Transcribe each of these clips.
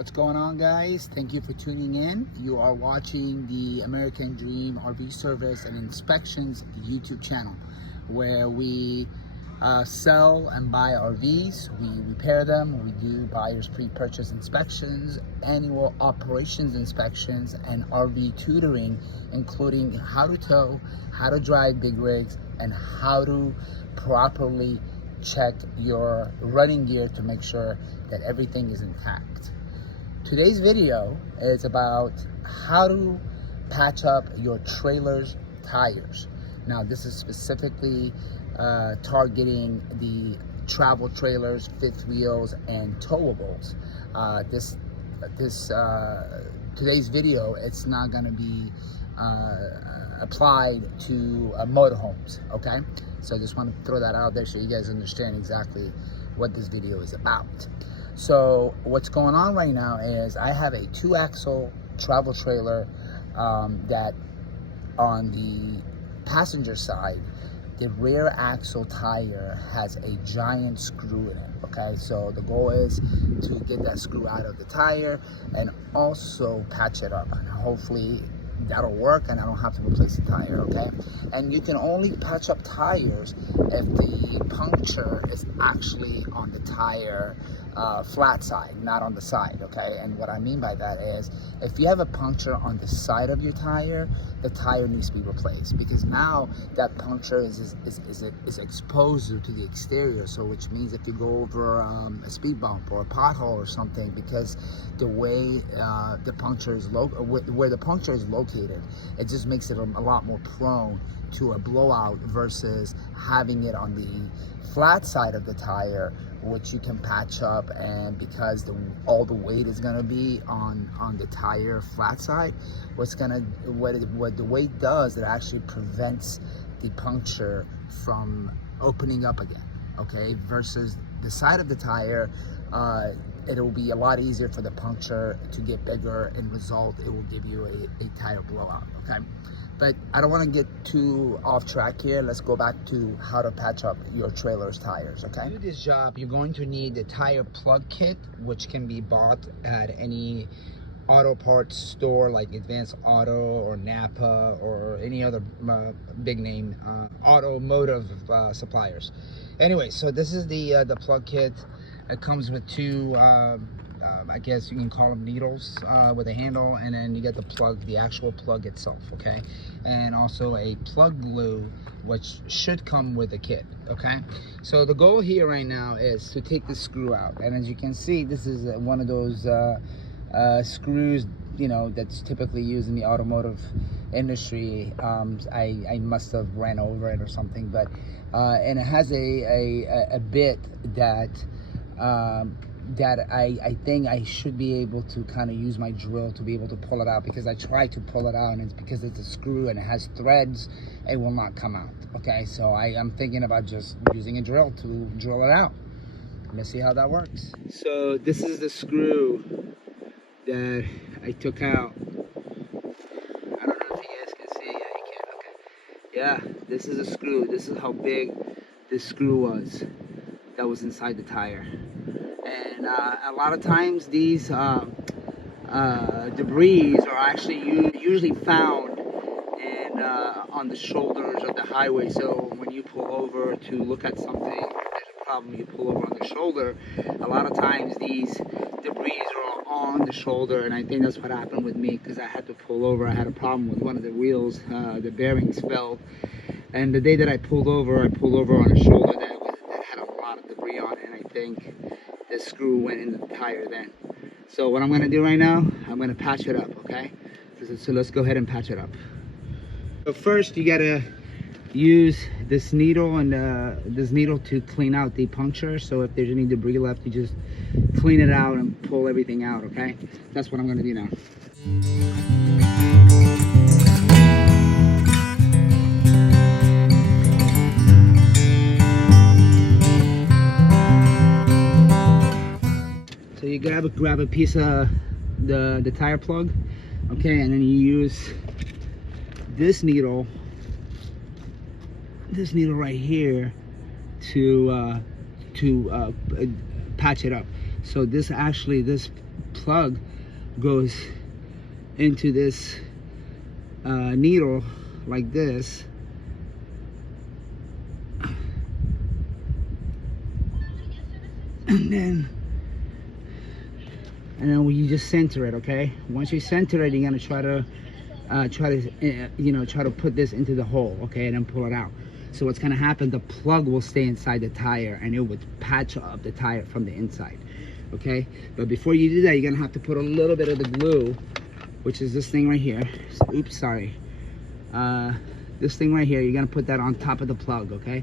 What's going on, guys? Thank you for tuning in. You are watching the American Dream RV Service and Inspections YouTube channel, where we sell and buy RVs. We repair them. We do buyers pre-purchase inspections, annual operations inspections, and RV tutoring, including how to tow, how to drive big rigs, and how to properly check your running gear to make sure that everything is intact. Today's video is about how to patch up your trailer's tires. Now, this is specifically targeting the travel trailers, fifth wheels, and towables. Today's video, it's not going to be applied to motorhomes. Okay, so I just want to throw that out there so you guys understand exactly what this video is about. So what's going on right now is I have a 2-axle travel trailer that on the passenger side, the rear axle tire has a giant screw in it. Okay, so the goal is to get that screw out of the tire and also patch it up, and hopefully that'll work and I don't have to replace the tire. Okay, and you can only patch up tires if the puncture is actually on the tire flat side, not on the side. Okay, and what I mean by that is if you have a puncture on the side of your tire, the tire needs to be replaced, because now that puncture is exposed to the exterior. So which means if you go over a speed bump or a pothole or something, because the way the puncture is where the puncture is located, it just makes it a lot more prone to a blowout versus having it on the flat side of the tire, which you can patch up. And because all the weight is going to be on the tire flat side, what the weight does, it actually prevents the puncture from opening up again. Okay, versus the side of the tire, it'll be a lot easier for the puncture to get bigger, and result it will give you a tire blowout. Okay, but I don't want to get too off track here. Let's go back to how to patch up your trailer's tires. Okay, to do this job, you're going to need the tire plug kit, which can be bought at any auto parts store like Advanced Auto or Napa or any other big name automotive suppliers. Anyway, so this is the plug kit. It comes with two I guess you can call them needles with a handle, and then you get the plug, the actual plug itself. Okay, and also a plug glue, which should come with the kit. Okay, so the goal here right now is to take the screw out, and as you can see, this is one of those screws, you know, that's typically used in the automotive industry. I must have ran over it or something, but and it has a bit that I think I should be able to kind of use my drill to be able to pull it out, because I tried to pull it out, and it's because it's a screw and it has threads, it will not come out. Okay, so I'm thinking about just using a drill to drill it out. Let's see how that works. So this is the screw that I took out. I don't know if you guys can see. Yeah, you can. Okay. Yeah, this is a screw. This is how big this screw was that was inside the tire. And a lot of times these debris are actually usually found in on the shoulders of the highway. So when you pull over to look at something, there's a problem, you pull over on the shoulder, a lot of times these debris are on the shoulder, and I think that's what happened with me, because I had to pull over. I had a problem with one of the wheels, the bearings fell, and the day that I pulled over on a shoulder that had a lot of debris on it, and I think the screw went in the tire then. So what I'm going to do right now, I'm going to patch it up. Okay, so let's go ahead and patch it up. So first you got to use this needle and this needle to clean out the puncture. So if there's any debris left, you just clean it out and pull everything out. Okay, that's what I'm going to do now. So you grab a piece of the tire plug, okay, and then you use this needle right here to patch it up. So this plug goes into this needle like this. And then you just center it, okay? Once you center it, you're gonna try to put this into the hole, okay, and then pull it out. So what's gonna happen, the plug will stay inside the tire and it would patch up the tire from the inside, okay? But before you do that, you're gonna have to put a little bit of the glue, which is this thing right here. Oops, sorry. This thing right here, you're gonna put that on top of the plug, okay?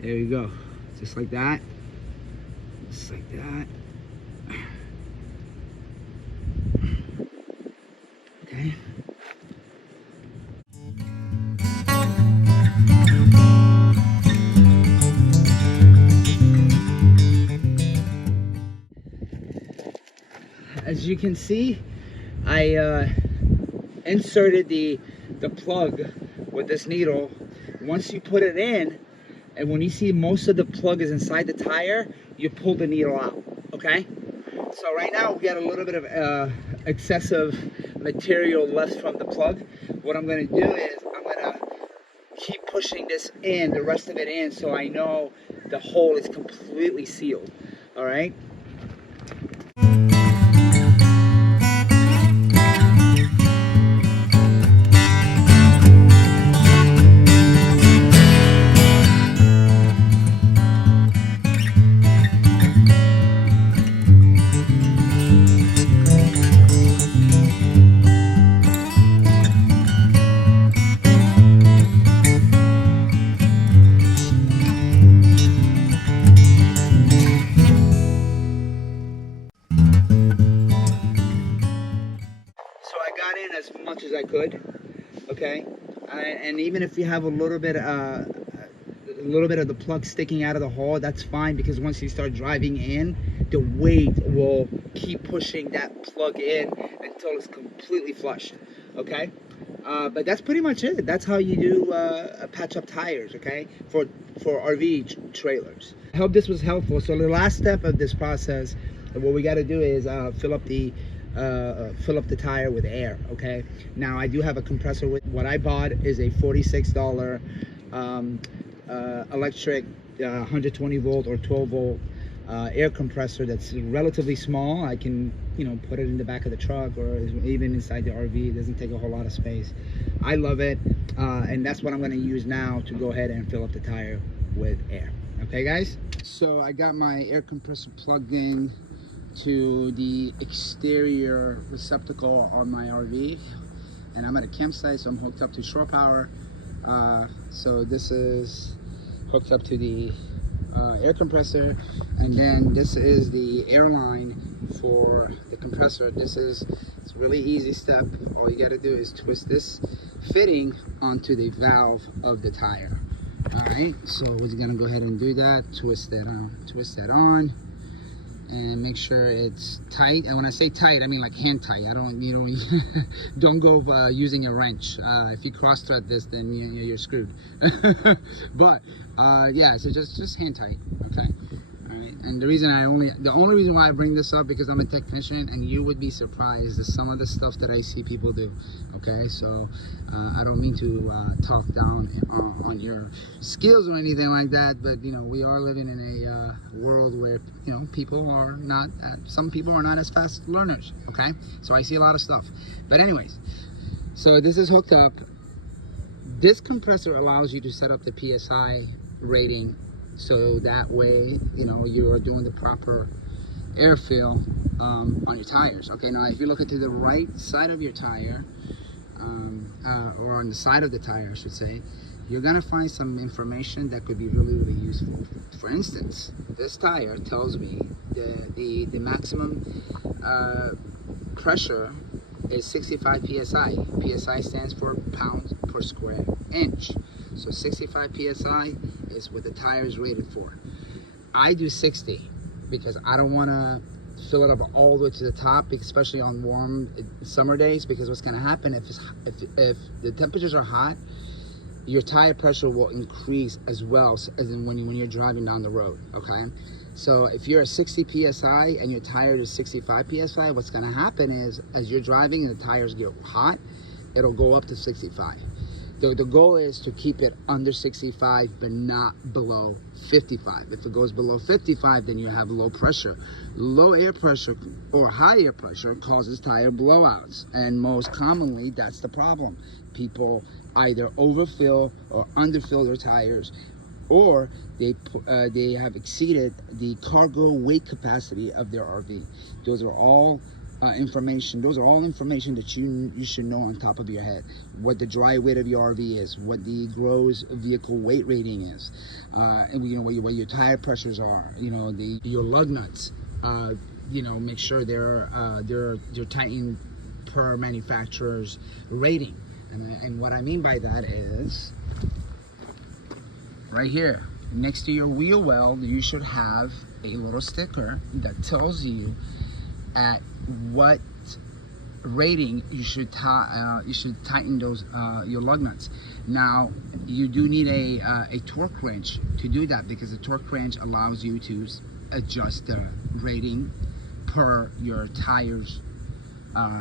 There you go, just like that. Just like that. Okay. As you can see, I inserted the plug with this needle. Once you put it in, and when you see most of the plug is inside the tire, you pull the needle out, okay? So right now we got a little bit of excessive material left from the plug. What I'm gonna do is I'm gonna keep pushing this in, the rest of it in, so I know the hole is completely sealed, all right? As much as I could, okay, and even if you have a little bit of the plug sticking out of the hole, that's fine, because once you start driving in, the weight will keep pushing that plug in until it's completely flush, okay? But that's pretty much it. That's how you do patch up tires, okay, for RV trailers. I hope this was helpful. So the last step of this process, what we got to do is fill up the tire with air, okay? Now I do have a compressor. With what I bought is a $46 electric 120 volt or 12 volt air compressor that's relatively small. I can, you know, put it in the back of the truck or even inside the RV. It doesn't take a whole lot of space. I love it, and that's what I'm going to use now to go ahead and fill up the tire with air. Okay guys, so I got my air compressor plugged in to the exterior receptacle on my RV, and I'm at a campsite, so I'm hooked up to shore power. So this is hooked up to the air compressor, and then this is the air line for the compressor. It's a really easy step. All you got to do is twist this fitting onto the valve of the tire. All right, so we're gonna go ahead and do that. Twist that on, and make sure it's tight. And when I say tight, I mean like hand tight. Don't go using a wrench. If you cross thread this, then you're screwed. But yeah, so just hand tight, okay? All right. And the only reason why I bring this up, because I'm a technician, and you would be surprised at some of the stuff that I see people do. Okay, so I don't mean to talk down on your skills or anything like that, but you know, we are living in a world where, you know, people are not, some people are not as fast learners. Okay, so I see a lot of stuff. But anyways, so this is hooked up. This compressor allows you to set up the PSI rating, so that way, you know, you are doing the proper air fill on your tires. Okay, now if you look to the right side of your tire, or on the side of the tire, I should say, you're gonna find some information that could be really useful. For instance, this tire tells me the maximum pressure is 65 psi. PSI stands for pounds per square inch. So 65 psi is what the tire is rated for. I do 60 because I don't want to fill it up all the way to the top, especially on warm summer days, because what's going to happen if the temperatures are hot, your tire pressure will increase as well as in when you're driving down the road. Okay, So if you're at 60 psi and your tire is 65 psi, what's going to happen is as you're driving and the tires get hot, it'll go up to 65. The goal is to keep it under 65 but not below 55. If it goes below 55, then you have low pressure. Low air pressure or high air pressure causes tire blowouts, and most commonly that's the problem. People either overfill or underfill their tires, or they have exceeded the cargo weight capacity of their RV. Those are all information that you should know on top of your head. What the dry weight of your RV is, what the gross vehicle weight rating is, and you know what your tire pressures are. You know your lug nuts. You know, make sure they're tightened per manufacturer's rating. And what I mean by that is right here next to your wheel well, you should have a little sticker that tells you at what rating you should tighten those your lug nuts. Now you do need a torque wrench to do that, because the torque wrench allows you to adjust the rating per your tires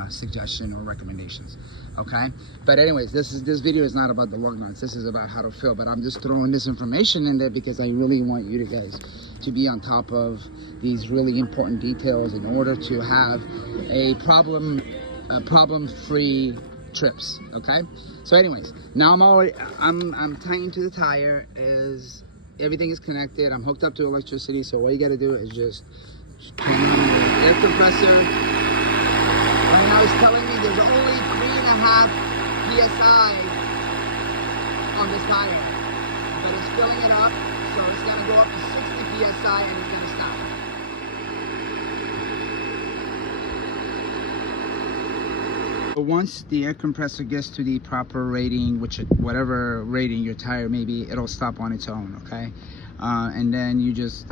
suggestion or recommendations. Okay, but anyways, this video is not about the lug nuts. This is about how to fill. But I'm just throwing this information in there because I really want you guys to be on top of these really important details in order to have a problem-free trips. Okay, so anyways, now I'm tightened to the tire. Everything is connected. I'm hooked up to electricity. So all you got to do is just turn on the air compressor. Right now it's telling me there's only 3.5 psi on this tire, but it's filling it up, so it's gonna go up to 60 psi and it's gonna stop. But once the air compressor gets to the proper rating, whatever rating your tire may be, it'll stop on its own. Okay, and then you just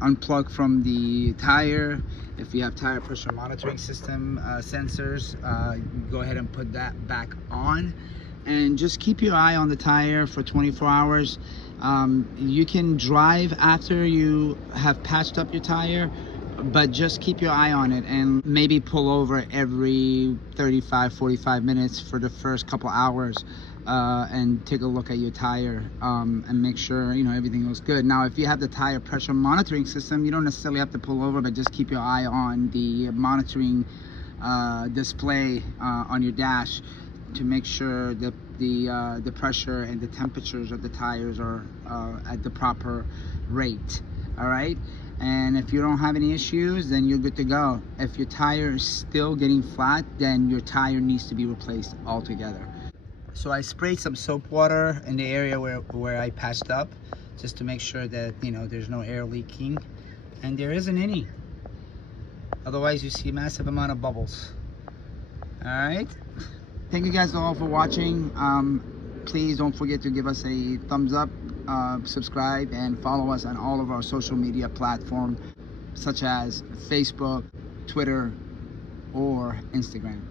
unplug from the tire. If you have tire pressure monitoring system sensors, go ahead and put that back on, and just keep your eye on the tire for 24 hours. You can drive after you have patched up your tire, but just keep your eye on it and maybe pull over every 35-45 minutes for the first couple hours and take a look at your tire and make sure everything looks good. Now if you have the tire pressure monitoring system, you don't necessarily have to pull over, but just keep your eye on the monitoring display on your dash to make sure that the pressure and the temperatures of the tires are at the proper rate. All right, and if you don't have any issues, then you're good to go. If your tire is still getting flat, then your tire needs to be replaced altogether. So I sprayed some soap water in the area where I patched up, just to make sure that there's no air leaking, and there isn't any. Otherwise you see a massive amount of bubbles. All right, thank you guys all for watching. Please don't forget to give us a thumbs up, subscribe, and follow us on all of our social media platforms such as Facebook, Twitter, or Instagram.